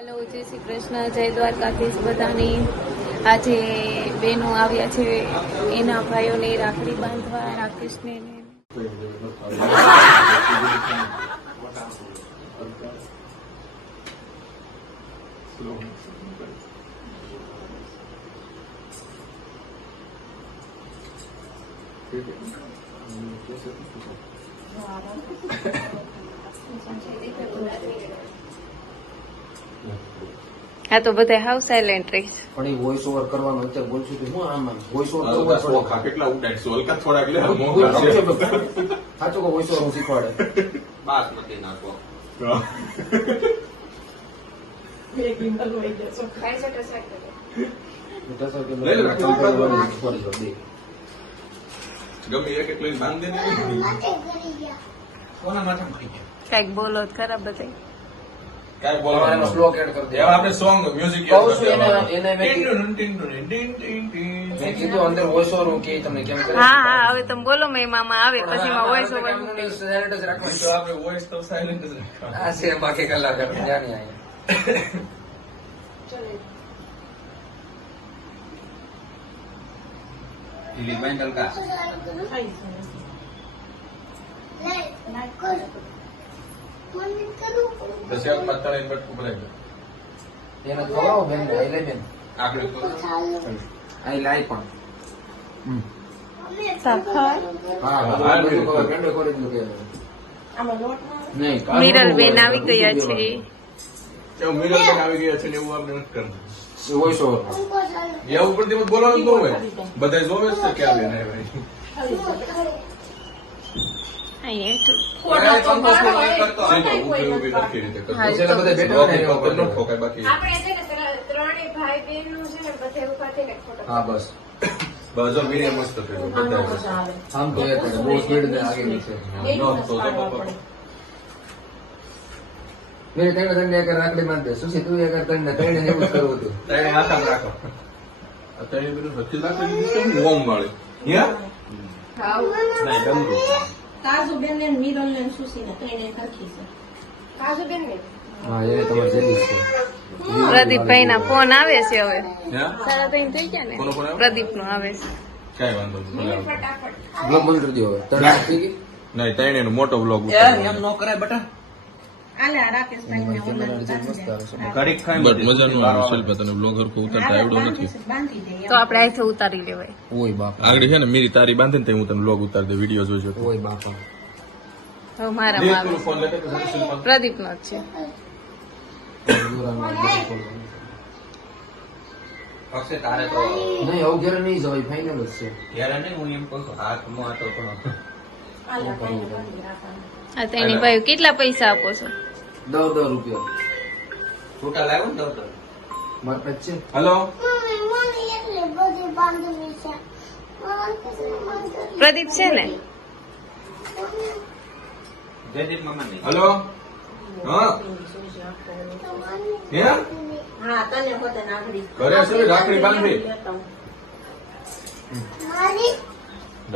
Hello, જય શ્રી કૃષ્ણ, જય દ્વારકાધીશ બધાની. આજે બહેનો આવ્યા છે એના ભાઈઓને રાખડી બાંધવા. રાકેશને હા તો બધા હાવ સાયલેન્ટ રહી છે. પણ એ વોઇસ ઓવર કરવાનું અત્યારે બોલશું તો હું આમાં વોઇસ ઓવર કરવું કેટલા ઉડાડશો હલકા થોડા એટલે સાચું કહો વોઇસ ઓવર હું શીખવાડે બાસમતી નાખો. ગમે એક એટલે બાંધ દે. કોના માથામાં પડી ગયા? કઈક બોલો તો ખરાબ બધા. કાંઈ બોલવાનું સ્લોક એડ કરી દે. એમાં આપણે સોંગ મ્યુઝિક કહું છું એને મેં કીધું અંદર વોઇસ ઓવર હું કે તમને કેમ કરે હા હા, હવે તમે બોલો. મેં મામા આવે પછી માં વોઇસ ઓવર સાયલેન્ટ જ રાખવાનું. તો આપણે વોઇસ તો સાયલેન્ટ જ રાખવાનું. આ છે બાકી કલાક ધ્યાન નહીં ઢીલી બાંધ હલકા. દશેકમાં તળીને બટકું ભરાઈ ગયું. એને ખવડાવો બેન ને આઈ લે બેન આગળ તો આઈ લાઈ પણ સાખર. હા હા બધું ખબર પેન્ડો કરી દીધું કે નહીં મિરલબેન આવી ગયા છે. એવું મિરર પણ આવી ગયા છે ને એવું આપણે નથી કરવું. વોઇસ ઓવર એવું પણ તેમાં બોલવાનું ન હોય. બધા જોવે જ છે કે આ બેન આવી. અહીંયા કરતો ઊભી ઊભી સરખી રીતે કરતો. હા, એ તો બધા બેઠા હોય ને વખત ન ઠોકાય બાકી. આપણે છે ને પેલા ત્રણેય ભાઈ બહેનનું છે ને બધે ઉભા થઈને ફોટો હા બસ બજો મીડિયા મસ્ત કર્યું બધા. આમ તો એક બહુ સ્પીડ ને આગે નીચે મેરે કઈ તને એક રાખડી બાંધ દે સુશી તું એક તને ત્રણે એવું જ કરવું હતું ત્રણે હાથમાં રાખો. અત્યારે બધું વચ્ચે રાખે કેમ ઓમ વાળી. યા નહીં ડમરું. કાજુબેન ને મિરલ ને સુશી ને ત્રણે સરખી છે. કાજુબેન ને હા એ તમારે જેવી છે પ્રદીપભાઈ ના ફોન આવે છે હવે. યા 3:30 થઈ ગયા ને. કોનો ફોન આવ્યો? પ્રદીપ નો આવે છે. કાંઈ વાંધો નહીં. ફટાફટ બ્લોગ બંધ કરી દો હવે તને થઈ ગઈ નહીં ત્રણે નો મોટો બ્લોગ એમ ન કરાય બટા. આલે આ રાકેશભાઈ ને ઓલા ઘડીક ખાઈ બટ મજાનું આવે શિલ્પા તને બ્લોગ હરખો ઉતારતા આવડો નથી. બાંધી દે તો આપણે અહીંથી ઉતારી લેવાય. ઓય બાપા આગળ છે ને મીરી તારી બાંધે ને હું તને બ્લોગ ઉતાર દે વિડીયો જોઈજો. ઓય બાપા હવે મારામાં આવે છે. ફોન લેતે તો શિલ્પા પ્રદીપ નો જ છે. અક્ષય તારે તો નહીં આવું ઘેર નહીં જવાય ફાઇનલ જ છે ઘેરે નહીં. હું એમ કહું છું હાથમાં તો પણ આલે ભાઈને બાંધી રાખવાનું. આ તેની ભાઈ કેટલા પૈસા આપો છો? 10 રૂપિયા છૂટા લાવ્યો ને તો મારા પાસે છે હેલો પ્રદીપ છે ને? જયદીપ મામા નહીં. હેલો હા હે હા તને હોતે નાગડી ઘરે છે રાખડી બાંધી.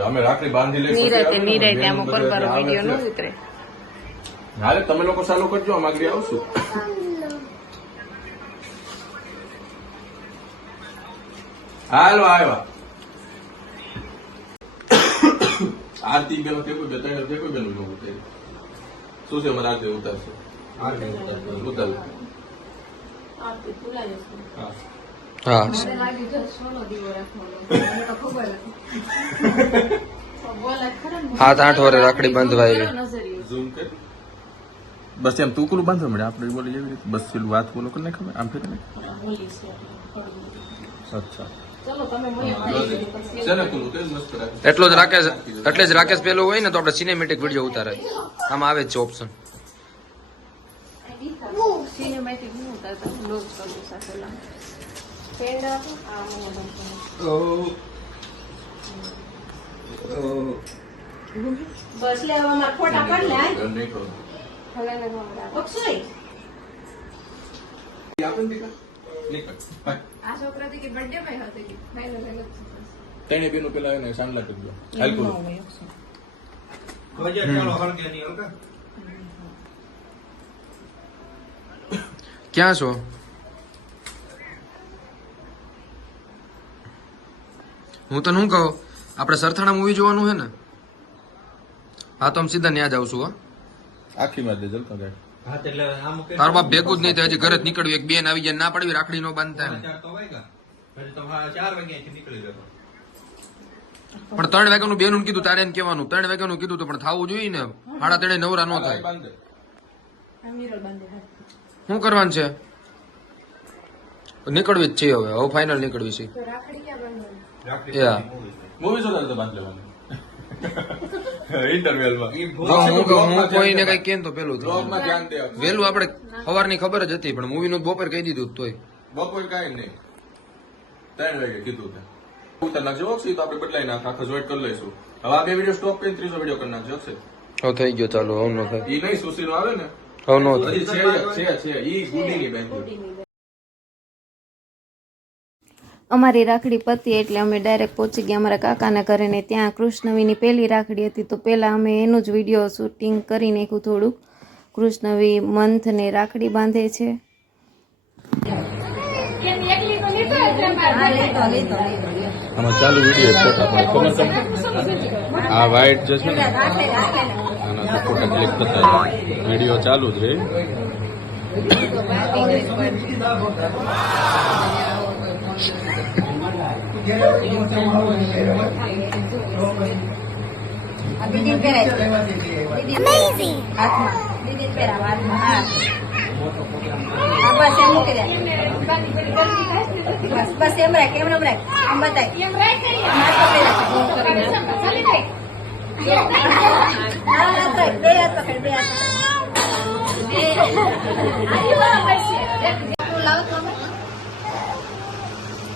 અમે રાખડી બાંધી લઈશું. નિરાતે આમાં પરબારો વિડીયો ન ઉતરે. હાલે તમે લોકો ચાલુ કરજો અમે આગળ આવશું. હાલો આવ્યા. આરતી બેનો તે કોઈ બતાવ્યો તે કોઈ બેનું ન ઉતાર્યું. શું છે અમારે આરતી ઉતારશે ઉતારું. આરતી ફૂલાય છે. હા હા મને લાગી જો સોનો દીવો રાખવાનો મને તો ખબર હતી બોલે ખરા ને 7-8 વર્ષ રાખડી બાંધવા આવી નજરિયો ઝૂમ કર. બસ એમ ટૂકરું બાંધવા મળે આપણે બોલી એવી રીતે બસ પેલું વાત બોલો કરીને ખબર આમ ફેરને. બોલી છે એટલે થોડું. અચ્છા ચલો તમે મને આવી ગઈ પછી છે ને પેલું તે જ મસ્ત રાખે. એટલો જ રાકેશ એટલે જ રાકેશ પેલું હોય ને તો આપણે સિનેમેટિક વિડીયો ઉતારાય આમાં આવે જ છે ઓપ્શન સિનેમેટિક ન ઉતારતા, લોગ કરું સાથે લાવ. પેન્ડ આપો આ મને બંધ બસ લે હવે મારા ફોટા પાડ લે ઘર નહીં કરો. હવે ને ગમડા ઓક્ષય આપે ને દીકરા? નીકળ. બાય. આ છોકરા થી કે બર્થડે માં હતી કે ભાઈ ને તેણે બેનું પેલા એને સાંડલા કરી દો. હાલ કરું. ચાલો હળગે નહીં હળગા. ક્યાં છો? હું તને શું કહું, આપણે સરથાણા મૂવી જોવાનું છે ને? હા તો સીધા ત્યાં જ આવશું. આખી માં દે જલતા ગાય. હા તો એટલે આમ કે તાર બાપ ભેગું જ નહીં થાય, હજી ઘરે જ નીકળ્યું. એક બેન આવી જાય, ના પડવી રાખડી નો બાંધતા એમ. 4 તો વાગ્યા પછી તો 4 વાગ્યાથી નીકળી ગયો. પણ 3 વાગ્યાનું બેનું કીધું, તારે એને કહેવાનું 3 વાગ્યાનું કીધું તો પણ થવું જોઈએ ને. 3:30 નવરા નો થાય. બાંધે. મીરલ બાંધે હાથ. શું કરવાનું છે? નીકળવી જ છે હવે ફાઇનલ નીકળવી છે. તો રાખડી ક્યાં બાંધવાની? રાખડી યા. મૂવી જોતા તો બાંધ લેવાનું. ઇન્ટરવેલમાં. હું કોઈને કઈ કેમ તો પેલું બ્લોગમાં ધ્યાન દે. વેલું આપણે સવારની ખબર જ હતી, પણ મૂવી નું બપોર કહી દીધું તોય. બપોર કાંઈ નહીં. 3 વાગે કીધું તે. ઉતાર નાખજો ઓક્સી તો આપણે બદલાઈ નાખ આખા જોઈન્ટ કરી લઈશું. હવે આ 2 વિડીયો સ્ટોપ કરીને 3જો વિડીયો કરી નાખજો ઓક્સી. હવે થઈ ગયો, ચાલો હવે નો થાય. ઈ નહીં સુશી નો આવે ને હવે નો થાય. હજી છે ઈ ગુડીની બેંક. અમારી રાખડી પતી એટલે અમે ડાયરેક્ટ પહોંચી ગયા અમારા કાકાના ઘરે ને ત્યાં કૃષ્ણવીની પહેલી રાખડી હતી તો પહેલાં અમે એનું જ વિડીયો શૂટિંગ કરી નાખ્યું થોડુંક. કૃષ્ણવી મંથને રાખડી બાંધે છે. આમાં ચાલુ વિડીયો ફોટા પડે ખબર તમને? આ વાઇટ જે છે ને આના ફોટા ક્લિક થતા વિડીયો ચાલુ જ રહે. બસ એમ રાખ એમ રાખ આમ બતાય બે હાથ પકડ બે હાથ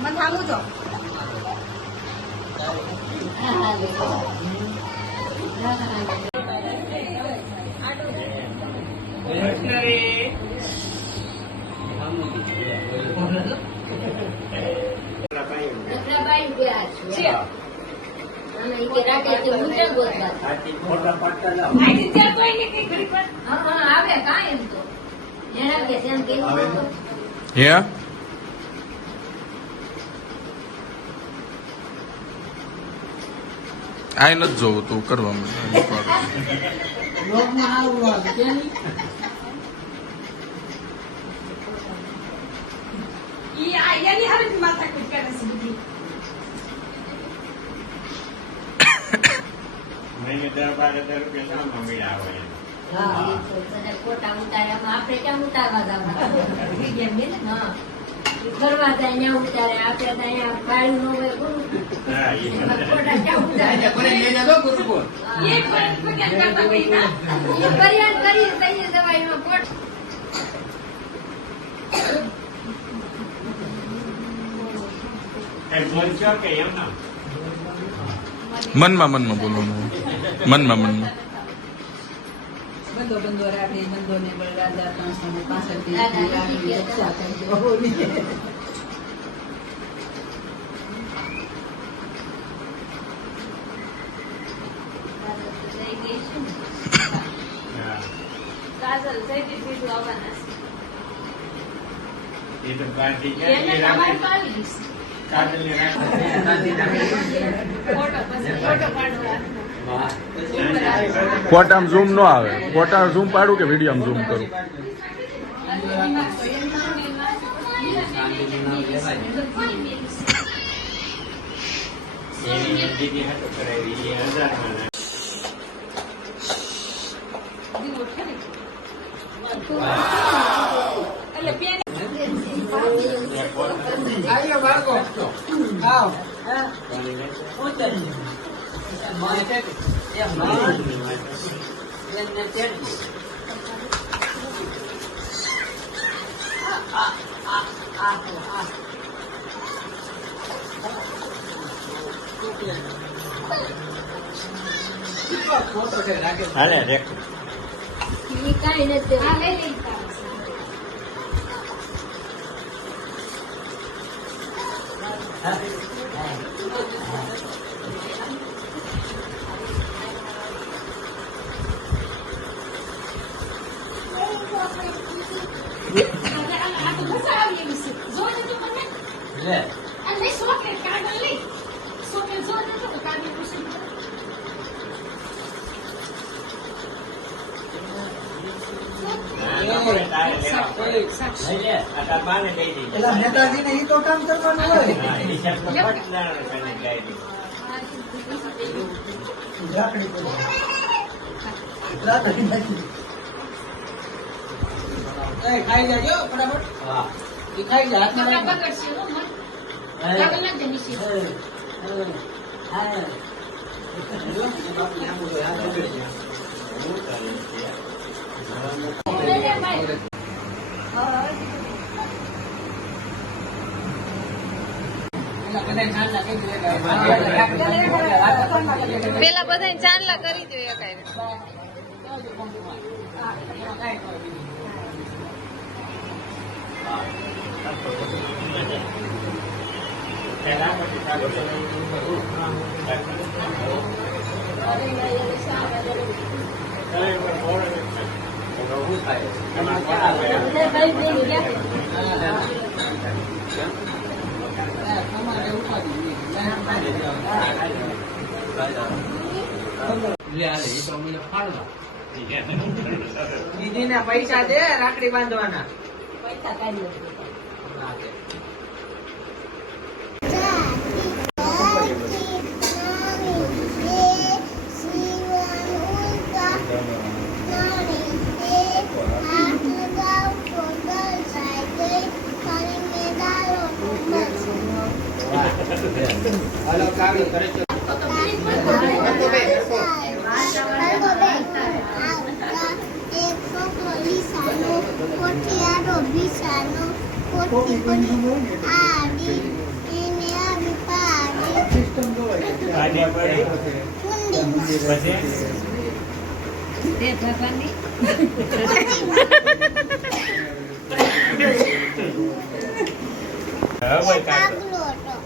મને થામું છો Yeah. આ નથી જોવું તું કરવા ખોટા ઉતાર્યા આપણે ક્યાં ઉતારવા જવા ફરવા જાય ત્યાં ઉતારે આપણે ત્યાં બાળું ન હોય ખોટા ક્યાં ઉતારે ફરિયાદ કરી તૈયાર દવાઈમાં ખોટ મનમાં બોલવાનું મનમાં બંધો રાખે બંધો ને રાજા 365 રક્ષા કરજો. કાજલ જયદીપ બીજું આવવાના છે. એ તો ગાડી એને તમારે તો આવી જશે. ફોટો પાડવા. ફોટામાં ઝૂમ ન આવે. ફોટા ઝૂમ પાડું કે વિડીયો ઝૂમ કરું? કઈ નથી પેલા નેતાજીને ઈ તો કામ કરવાનું હોય. રાખડી પર. રાખડી નાખી. એ ખાઈ જાજો ફટાફટ. ઈ ખાઈ જા હાથમાં રાખી. પેલા બધા ચાંદલા કરી જોઈએ કાંઈ. દીદીને પૈસા દે રાખડી બાંધવાના. પૈસા કાઢી લો. હાલો કાવી કરે છે.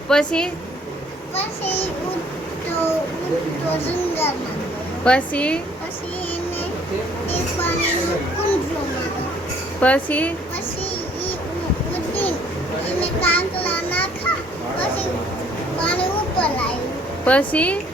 પછી પછી પછી પછી